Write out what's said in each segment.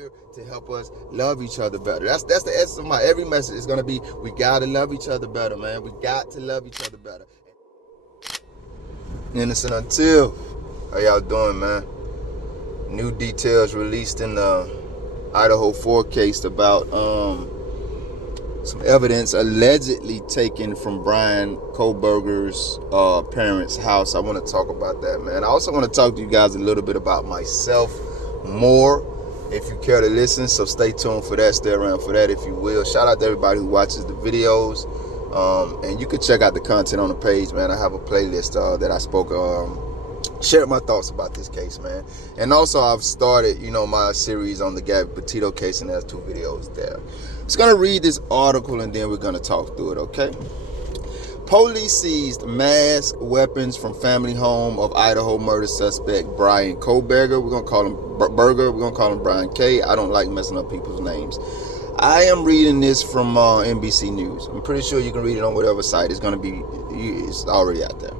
here to help us love each other better. That's the essence of my every message. Is gonna be, we gotta love each other better, man. We got to love each other better. Innocent until. How y'all doing, man? New details released in the Idaho 4 case about some evidence allegedly taken from Bryan Kohberger's parents' house. I want to talk about that, man. I also want to talk to you guys a little bit about myself more, if you care to listen. So stay tuned for that. Stay around for that, if you will. Shout out to everybody who watches the videos. And you can check out the content on the page, man. I have a playlist that I spoke shared my thoughts about this case, man. And also I've started, my series on the Gabby Petito case, and there's 2 videos there. I'm just gonna read this article and then we're gonna talk through it, okay? Police seized mass weapons from family home of Idaho murder suspect Bryan Kohberger. We're gonna call him Burger. We're gonna call him Brian K. I don't like messing up people's names. I am reading this from NBC News. I'm pretty sure you can read it on whatever site. It's already out there.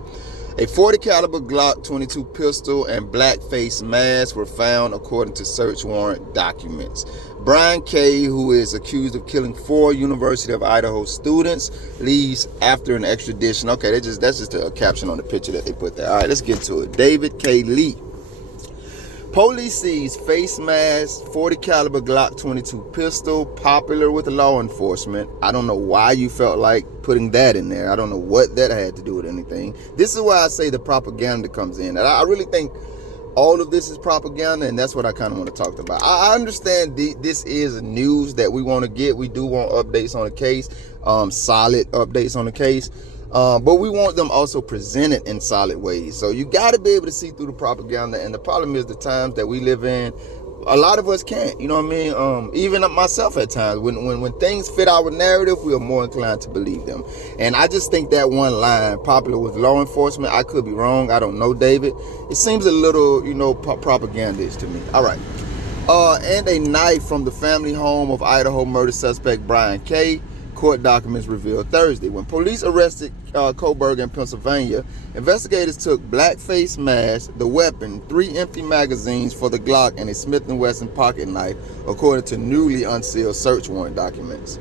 A 40 caliber Glock 22 pistol and blackface mask were found according to search warrant documents. Brian K., who is accused of killing 4 University of Idaho students, leaves after an extradition. Okay, that's just a caption on the picture that they put there. All right, let's get to it. David K. Lee. Police seized face mask, 40 caliber Glock 22 pistol, popular with law enforcement. I don't know why you felt like putting that in there. I don't know what that had to do with anything. This is why I say the propaganda comes in. And I really think all of this is propaganda, and that's what I kind of want to talk about. I understand this is news that we want to get. We do want updates on the case, solid updates on the case. But we want them also presented in solid ways. So you got to be able to see through the propaganda. And the problem is the times that we live in, a lot of us can't. You know what I mean? Even myself at times, when things fit our narrative, we are more inclined to believe them. And I just think that one line, popular with law enforcement, I could be wrong. I don't know, David. It seems a little, propagandish to me. All right. And a knife from the family home of Idaho murder suspect Brian K., court documents revealed Thursday. When police arrested Kohberger in Pennsylvania, investigators took blackface mask, the weapon, 3 empty magazines for the Glock, and a Smith & Wesson pocket knife, according to newly unsealed search warrant documents.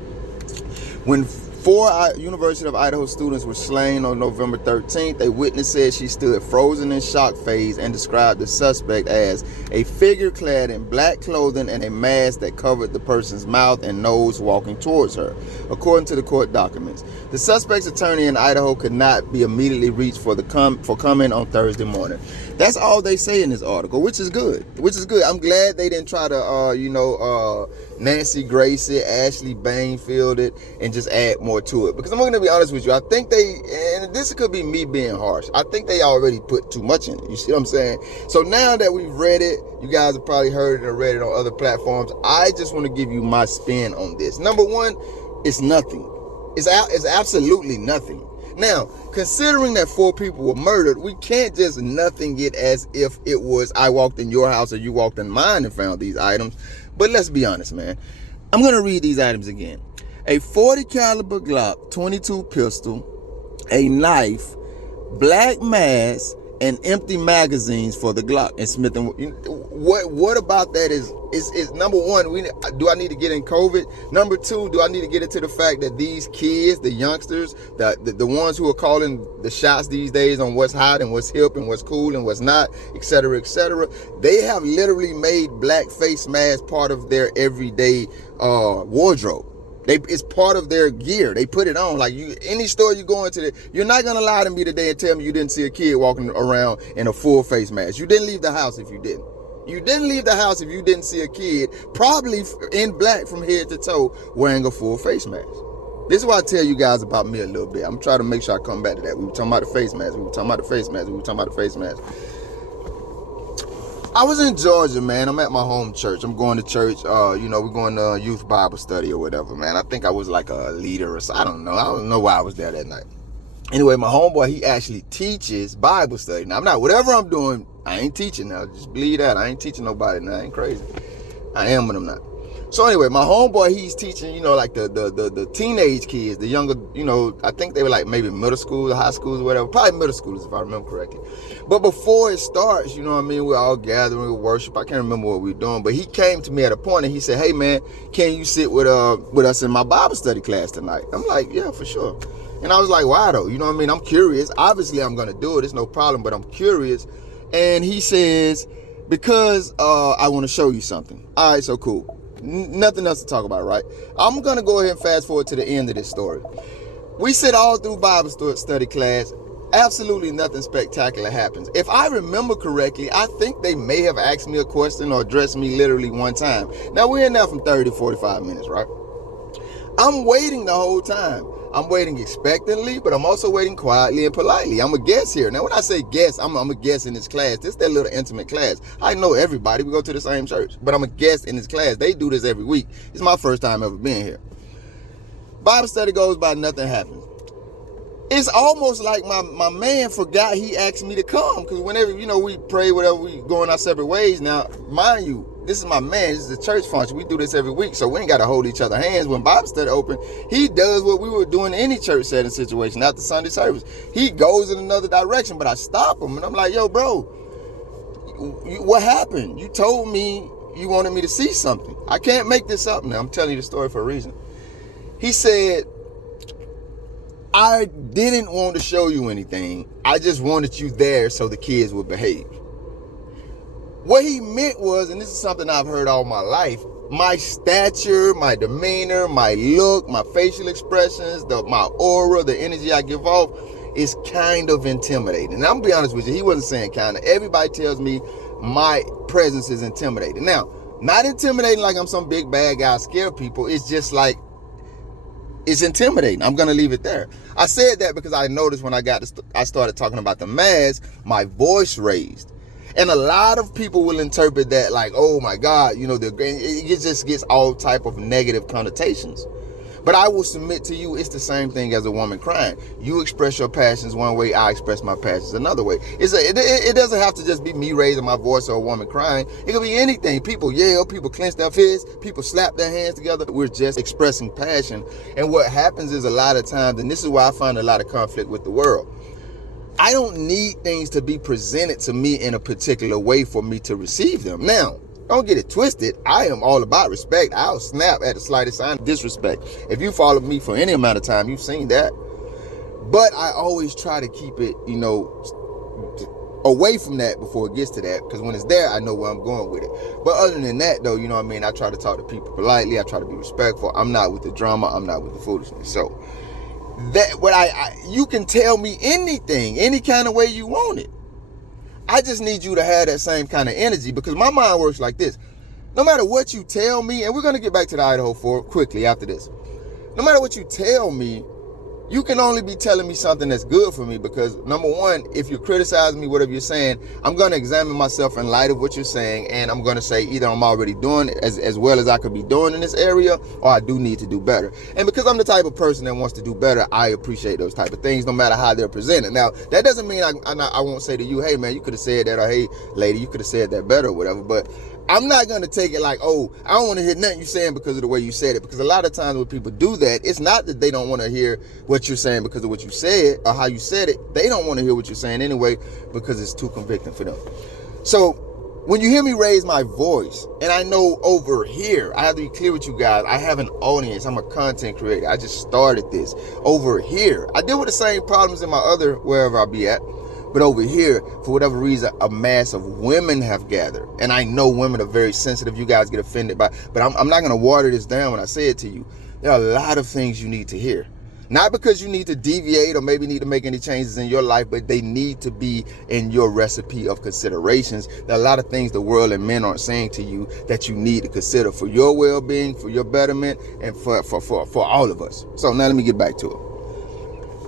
When 4 University of Idaho students were slain on November 13th, a witness said she stood frozen in shock phase and described the suspect as a figure clad in black clothing and a mask that covered the person's mouth and nose walking towards her, according to the court documents. The suspect's attorney in Idaho could not be immediately reached for comment on Thursday morning. That's all they say in this article, which is good. I'm glad they didn't try to, Nancy Grace it, Ashley Bainfield it, and just add more to it. Because I'm going to be honest with you, I think and this could be me being harsh, I think they already put too much in it. You see what I'm saying? So now that we've read it, you guys have probably heard it or read it on other platforms. I just want to give you my spin on this. Number one, it's nothing. It's absolutely nothing. Now, considering that 4 people were murdered, we can't just nothing it as if it was I walked in your house or you walked in mine and found these items. But let's be honest, man. I'm going to read these items again. A 40 caliber Glock 22 pistol, a knife, black mask, and empty magazines for the Glock and Smith & what about that is number one, do I need to get in COVID? Number 2, do I need to get into the fact that these kids, the youngsters, the ones who are calling the shots these days on what's hot and what's hip and what's cool and what's not, etc., they have literally made black face masks part of their everyday wardrobe. It's part of their gear. They put it on. Like any store you go into, you're not gonna lie to me today and tell me you didn't see a kid walking around in a full face mask. You didn't leave the house if you didn't. You didn't leave the house if you didn't see a kid, probably in black from head to toe, wearing a full face mask. This is why I tell you guys about me a little bit. I'm trying to make sure I come back to that. We were talking about the face mask. I was in Georgia, man. I'm at my home church. I'm going to church. We're going to youth Bible study or whatever, man. I think I was like a leader or something. I don't know why I was there that night. Anyway, my homeboy, he actually teaches Bible study. Now, whatever I'm doing, I ain't teaching now. Just believe that. I ain't teaching nobody now. I ain't crazy. I am, but I'm not. So anyway, my homeboy, he's teaching, you know, like the teenage kids, the younger, you know, I think they were like maybe middle school, high schools, whatever, probably middle schoolers if I remember correctly. But before it starts, you know what I mean, we're all gathering, we worship. I can't remember what we were doing, but he came to me at a point and he said, hey man, can you sit with us in my Bible study class tonight? I'm like, yeah, for sure. And I was like, why though? You know what I mean? I'm curious. Obviously I'm gonna do it, it's no problem, but I'm curious. And he says, because I want to show you something. All right, so cool. Nothing else to talk about, right? I'm going to go ahead and fast forward to the end of this story. We sit all through Bible study class. Absolutely nothing spectacular happens. If I remember correctly, I think they may have asked me a question or addressed me literally one time. Now, we're in there from 30 to 45 minutes, right? I'm waiting the whole time. I'm waiting expectantly, but I'm also waiting quietly and politely. I'm a guest here. Now, when I say guest, I'm a guest in this class. This is that little intimate class. I know everybody. We go to the same church, but I'm a guest in this class. They do this every week. It's my first time ever being here. Bible study goes by, nothing happens. It's almost like my man forgot he asked me to come, because whenever, you know, we pray, whatever, we go in our separate ways. Now, mind you, this is my man. This is a church function. We do this every week, so we ain't got to hold each other's hands. When Bible study open, he does what we were doing in any church setting situation after Sunday service. He goes in another direction, but I stop him, and I'm like, yo, bro, what happened? You told me you wanted me to see something. I can't make this up now. I'm telling you the story for a reason. He said, I didn't want to show you anything. I just wanted you there so the kids would behave. What he meant was, and this is something I've heard all my life, my stature, my demeanor, my look, my facial expressions, my aura, the energy I give off is kind of intimidating. And I'm gonna be honest with you, he wasn't saying kind of. Everybody tells me my presence is intimidating. Now, not intimidating like I'm some big bad guy scare people. It's just like, it's intimidating. I'm gonna leave it there. I said that because I noticed when I started talking about the mask, my voice raised. And a lot of people will interpret that like, oh my God, you know, it just gets all type of negative connotations. But I will submit to you, it's the same thing as a woman crying. You express your passions one way, I express my passions another way. It doesn't have to just be me raising my voice or a woman crying. It could be anything. People yell, people clench their fists, people slap their hands together. We're just expressing passion. And what happens is a lot of times, and this is why I find a lot of conflict with the world, I don't need things to be presented to me in a particular way for me to receive them. Now, don't get it twisted. I am all about respect. I'll snap at the slightest sign of disrespect. If you followed me for any amount of time, you've seen that. But I always try to keep it, you know, away from that before it gets to that. Because when it's there, I know where I'm going with it. But other than that, though, you know what I mean? I try to talk to people politely. I try to be respectful. I'm not with the drama. I'm not with the foolishness. So that you can tell me anything, any kind of way you want it. I just need you to have that same kind of energy, because my mind works like this. No matter what you tell me, and we're going to get back to the Idaho 4 quickly after this. No matter what you tell me, you can only be telling me something that's good for me, because number one, if you're criticizing me, whatever you're saying, I'm going to examine myself in light of what you're saying, and I'm going to say either I'm already doing it as well as I could be doing in this area, or I do need to do better. And because I'm the type of person that wants to do better, I appreciate those type of things no matter how they're presented. Now, that doesn't mean I won't say to you, hey man, you could have said that, or hey lady, you could have said that better, or whatever, but I'm not going to take it like, oh, I don't want to hear nothing you're saying because of the way you said it. Because a lot of times when people do that, it's not that they don't want to hear what you're saying because of what you said or how you said it. They don't want to hear what you're saying anyway because it's too convicting for them. So when you hear me raise my voice, and I know over here, I have to be clear with you guys, I have an audience. I'm a content creator. I just started this. Over here, I deal with the same problems in my other, wherever I be at. But over here, for whatever reason, a mass of women have gathered. And I know women are very sensitive. You guys get offended by, but I'm not going to water this down when I say it to you. There are a lot of things you need to hear. Not because you need to deviate or maybe need to make any changes in your life, but they need to be in your recipe of considerations. There are a lot of things the world and men aren't saying to you that you need to consider for your well-being, for your betterment, and for all of us. So now let me get back to it.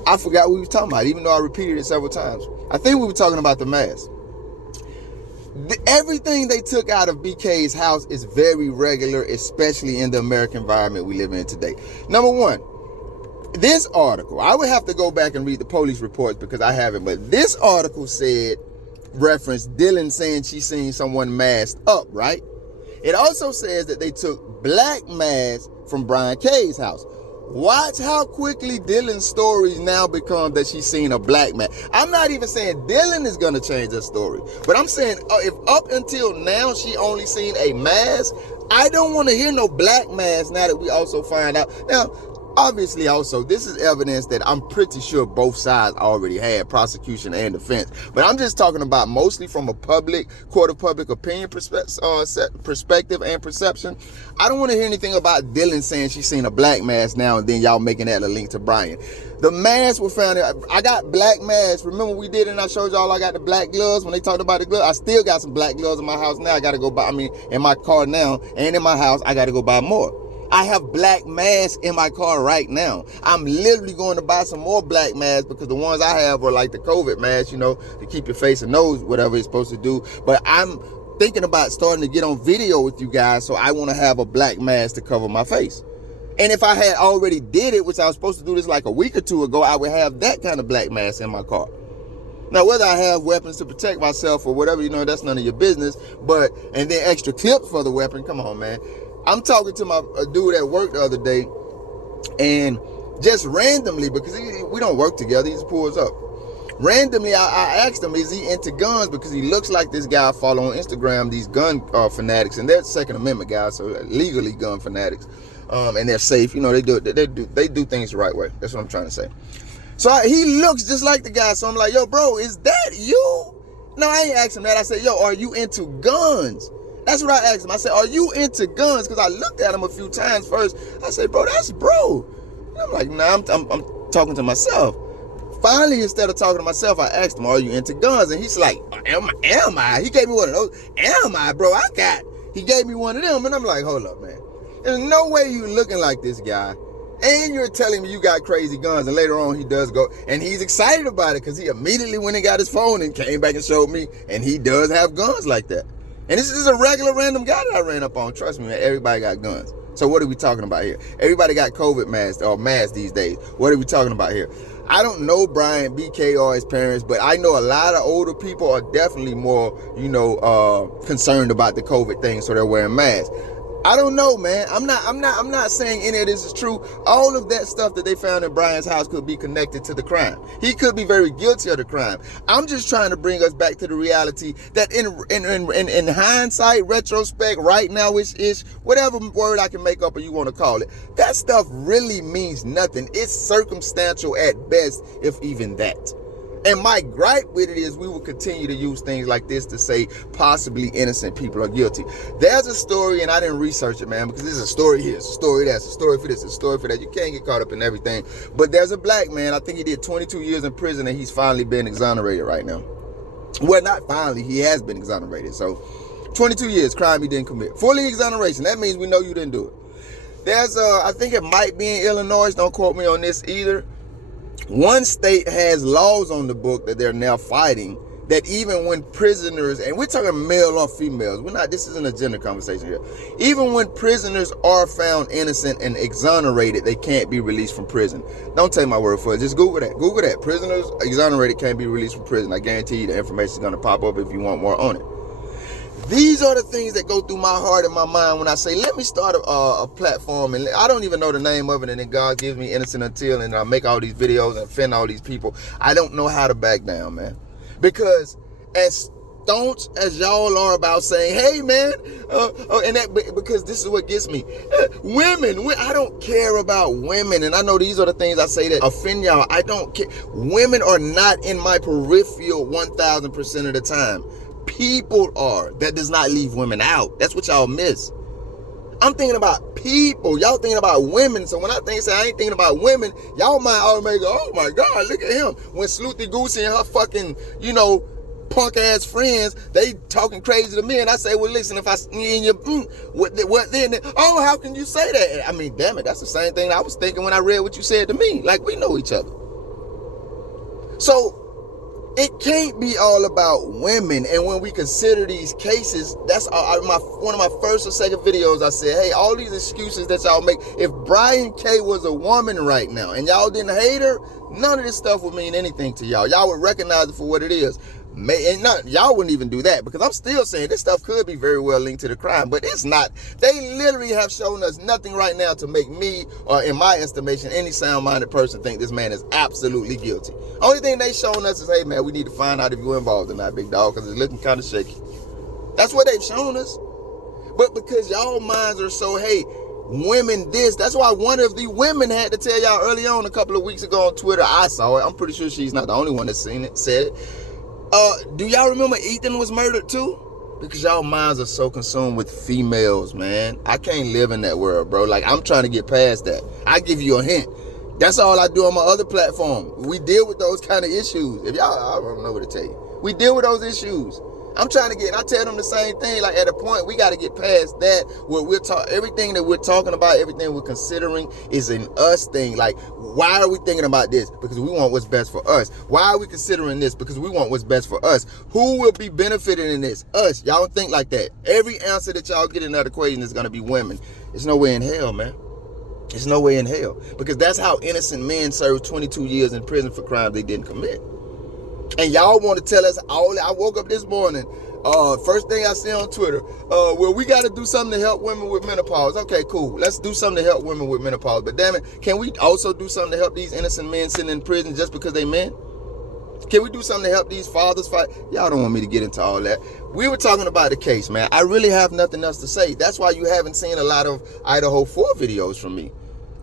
I forgot what we were talking about, even though I repeated it several times. I think we were talking about the mask. Everything they took out of BK's house is very regular, especially in the American environment we live in today. Number one, this article, I would have to go back and read the police reports because I haven't, but this article referenced Dylan saying she seen someone masked up, right? It also says that they took black mask from Bryan K's house. Watch how quickly Dylan's stories now become that she's seen a black man. I'm not even saying Dylan is going to change her story, but I'm saying if up until now she only seen a mask, I don't want to hear no black mask now that we also find out. Now, obviously also, this is evidence that I'm pretty sure both sides already had, prosecution and defense. But I'm just talking about mostly from a court of public opinion perspective and perception. I don't want to hear anything about Dylan saying she's seen a black mask now and then y'all making that a link to Bryan. The masks were found. I got black masks. Remember we did it and I showed y'all I got the black gloves when they talked about the gloves? I still got some black gloves in my house now. I got to go buy, in my car now and in my house, I got to go buy more. I have black masks in my car right now. I'm literally going to buy some more black masks because the ones I have are like the COVID masks, to keep your face and nose, whatever it's supposed to do. But I'm thinking about starting to get on video with you guys, so I want to have a black mask to cover my face. And if I had already did it, which I was supposed to do this like a week or two ago, I would have that kind of black mask in my car. Now, whether I have weapons to protect myself or whatever, that's none of your business. And then extra clips for the weapon, come on, man. I'm talking to my dude at work the other day, and just randomly, because we don't work together, he just pulls up. Randomly, I asked him, is he into guns? Because he looks like this guy I follow on Instagram, these gun fanatics, and they're Second Amendment guys, so legally gun fanatics, and they're safe. They do things the right way. That's what I'm trying to say. So he looks just like the guy. So I'm like, yo, bro, is that you? No, I ain't asked him that. I said, yo, are you into guns? That's what I asked him. I said, are you into guns? Because I looked at him a few times first. I said, bro, that's bro. And I'm like, nah, I'm talking to myself. Finally, instead of talking to myself, I asked him, are you into guns? And he's like, am I? He gave me one of those. Am I, bro? He gave me one of them. And I'm like, hold up, man. There's no way you looking like this guy. And you're telling me you got crazy guns. And later on, he does go. And he's excited about it because he immediately went and got his phone and came back and showed me. And he does have guns like that. And this is a regular random guy that I ran up on. Trust me, man, everybody got guns. So what are we talking about here? Everybody got COVID masks or masks these days. What are we talking about here? I don't know Bryan BK or his parents, but I know a lot of older people are definitely more, concerned about the COVID thing, so they're wearing masks. I don't know, man. I'm not saying any of this is true. All of that stuff that they found in Bryan's house could be connected to the crime. He could be very guilty of the crime. I'm just trying to bring us back to the reality that in hindsight, retrospect, right now ish, whatever word I can make up or you want to call it, that stuff really means nothing. It's circumstantial at best, if even that. And my gripe with it is we will continue to use things like this to say possibly innocent people are guilty. There's a story, and I didn't research it, man, because there's a story here, it's a story that's a story for this, a story for that. You can't get caught up in everything. But there's a black man, I think he did 22 years in prison, and he's finally been exonerated right now. Well, not finally, he has been exonerated. So 22 years, crime he didn't commit. Fully exoneration, that means we know you didn't do it. There's, I think it might be in Illinois, don't quote me on this either. One state has laws on the book that they're now fighting that even when prisoners, and we're talking male or females, this isn't a gender conversation here. Even when prisoners are found innocent and exonerated, they can't be released from prison. Don't take my word for it. Just Google that. Google that. Prisoners exonerated can't be released from prison. I guarantee you the information is going to pop up if you want more on it. These are the things that go through my heart and my mind when I say, let me start a platform, and I don't even know the name of it, and then God gives me innocent until, and I make all these videos and offend all these people. I don't know how to back down, man. Because as staunch as y'all are about saying, hey, man, because this is what gets me. Women, I don't care about women, and I know these are the things I say that offend y'all. I don't care. Women are not in my peripheral 1,000% of the time. People are. That does not leave women out. That's what y'all miss. I'm thinking about people. Y'all thinking about women. So when I say I ain't thinking about women, y'all might automatically go, oh my God, look at him. When Sleuthy Goosey and her fucking, punk ass friends, they talking crazy to me, and I say, well, listen, if I in your what then? Oh, how can you say that? I mean, damn it, that's the same thing I was thinking when I read what you said to me. Like, we know each other. So it can't be all about women. And when we consider these cases, that's one of my first or second videos. I said, hey, all these excuses that y'all make, if Bryan K was a woman right now and y'all didn't hate her, none of this stuff would mean anything to y'all. Y'all would recognize it for what it is. And not, y'all wouldn't even do that, because I'm still saying this stuff could be very well linked to the crime, but it's not. They literally have shown us nothing right now to make me, or in my estimation, any sound-minded person think this man is absolutely guilty. Only thing they shown us is, hey man, we need to find out if you're involved or not, big dog, because it's looking kind of shaky. That's what they've shown us. But because y'all minds are so, hey, women this, that's why one of the women had to tell y'all early on a couple of weeks ago on Twitter. I saw it. I'm pretty sure she's not the only one that's seen it, said it. Do y'all remember Ethan was murdered too? Because y'all minds are so consumed with females, man. I can't live in that world, bro. Like, I'm trying to get past that. I give you a hint. That's all I do on my other platform. We deal with those kind of issues. If y'all, I don't know what to tell you. We deal with those issues. I'm trying to get, I tell them the same thing. Like, at a point, we got to get past that, where we're talking, everything that we're talking about, everything we're considering is an us thing. Like, why are we thinking about this? Because we want what's best for us. Why are we considering this? Because we want what's best for us. Who will be benefiting in this? Us. Y'all don't think like that. Every answer that y'all get in that equation is going to be women. There's no way in hell, man. There's no way in hell. Because that's how innocent men serve 22 years in prison for crimes they didn't commit. And y'all want to tell us all. I woke up this morning, first thing I see on Twitter, well, we got to do something to help women with menopause. Okay, cool. Let's do something to help women with menopause. But damn it, can we also do something to help these innocent men sitting in prison just because they men? Can we do something to help these fathers fight? Y'all don't want me to get into all that. We were talking about the case, man. I really have nothing else to say. That's why you haven't seen a lot of Idaho 4 videos from me.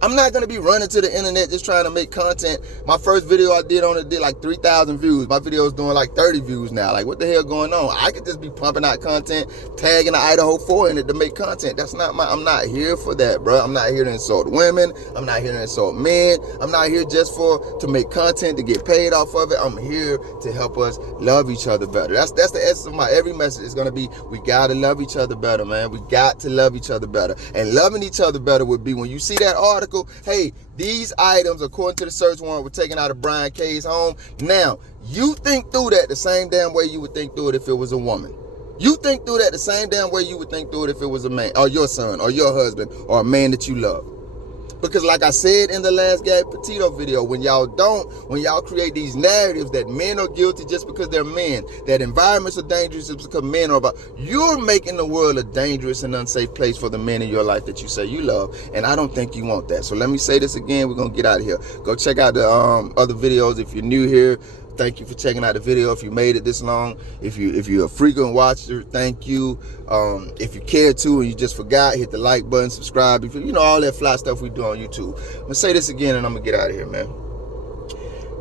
I'm not going to be running to the internet just trying to make content. My first video I did on it did like 3,000 views. My video's doing like 30 views now. Like, what the hell going on? I could just be pumping out content, tagging the Idaho 4 in it to make content. That's not I'm not here for that, bro. I'm not here to insult women. I'm not here to insult men. I'm not here just to make content to get paid off of it. I'm here to help us love each other better. That's the essence of my every message is going to be, we got to love each other better, man. We got to love each other better. And loving each other better would be when you see that article, hey, these items, according to the search warrant, were taken out of Bryan K's home. Now, you think through that the same damn way you would think through it if it was a woman. You think through that the same damn way you would think through it if it was a man, or your son, or your husband, or a man that you love. Because like I said in the last Gabby Petito video, when y'all create these narratives that men are guilty just because they're men, that environments are dangerous just because men are about, you're making the world a dangerous and unsafe place for the men in your life that you say you love. And I don't think you want that. So let me say this again. We're going to get out of here. Go check out the other videos if you're new here. Thank you for checking out the video. If you made it this long, if you're a frequent watcher, thank you. If you care to and you just forgot, hit the like button, subscribe. If you know all that fly stuff we do on YouTube. I'm gonna say this again and I'm gonna get out of here, man.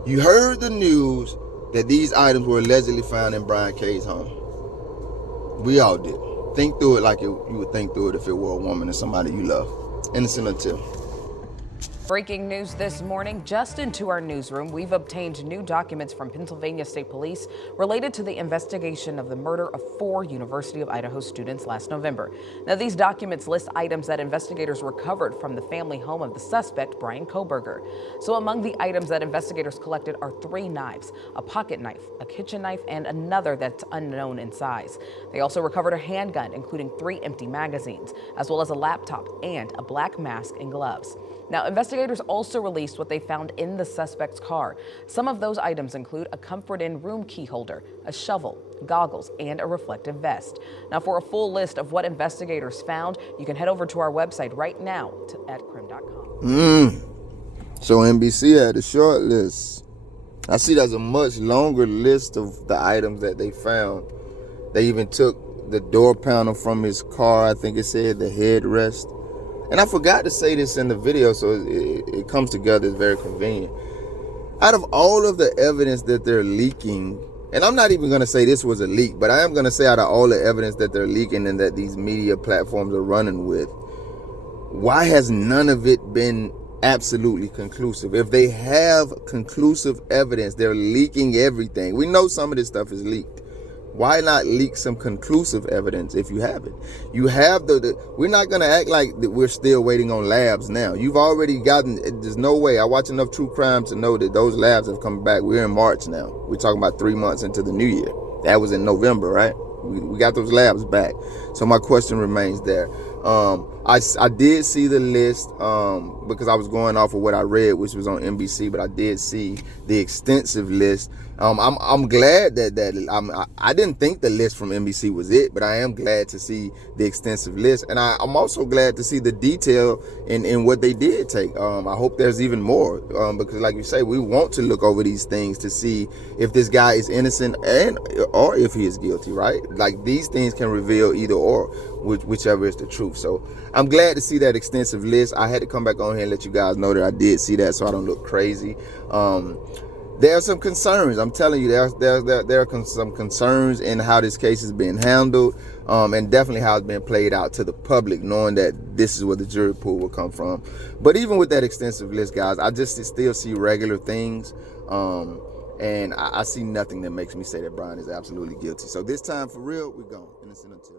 You heard the news that these items were allegedly found in Bryan K's home. We all did. Think through it like you would think through it if it were a woman and somebody you love. Innocent until. Breaking news this morning, just into our newsroom, we've obtained new documents from Pennsylvania State Police related to the investigation of the murder of 4 University of Idaho students last November. Now, these documents list items that investigators recovered from the family home of the suspect, Bryan Kohberger. So among the items that investigators collected are 3 knives, a pocket knife, a kitchen knife, and another that's unknown in size. They also recovered a handgun, including 3 empty magazines, as well as a laptop and a black mask and gloves. Now, investigators also released what they found in the suspect's car. Some of those items include a Comfort Inn room key holder, a shovel, goggles, and a reflective vest. Now, for a full list of what investigators found, you can head over to our website right now at crim.com. So NBC had a short list. I see there's a much longer list of the items that they found. They even took the door panel from his car. I think it said the headrest. And I forgot to say this in the video, so it comes together. It's very convenient. Out of all of the evidence that they're leaking, and I'm not even going to say this was a leak, but I am going to say out of all the evidence that they're leaking and that these media platforms are running with, why has none of it been absolutely conclusive? If they have conclusive evidence, they're leaking everything. We know some of this stuff is leaked. Why not leak some conclusive evidence if you have it? You have we're not going to act like that we're still waiting on labs now. You've already gotten, there's no way. I watch enough true crime to know that those labs have come back. We're in March now. We're talking about 3 months into the new year. That was in November, right? We got those labs back. So my question remains there. I did see the list because I was going off of what I read, which was on NBC, but I did see the extensive list. I'm glad that I didn't think the list from NBC was it, but I am glad to see the extensive list, and I'm also glad to see the detail in what they did take. I hope there's even more because, like you say, we want to look over these things to see if this guy is innocent or if he is guilty, right? Like, these things can reveal either or, whichever is the truth. So I'm glad to see that extensive list. I had to come back on here and let you guys know that I did see that, so I don't look crazy. There are some concerns. I'm telling you, there are some concerns in how this case is being handled, and definitely how it's been played out to the public, knowing that this is where the jury pool will come from. But even with that extensive list, guys, I just still see regular things, and I see nothing that makes me say that Bryan is absolutely guilty. So this time, for real, we're gone. Innocent until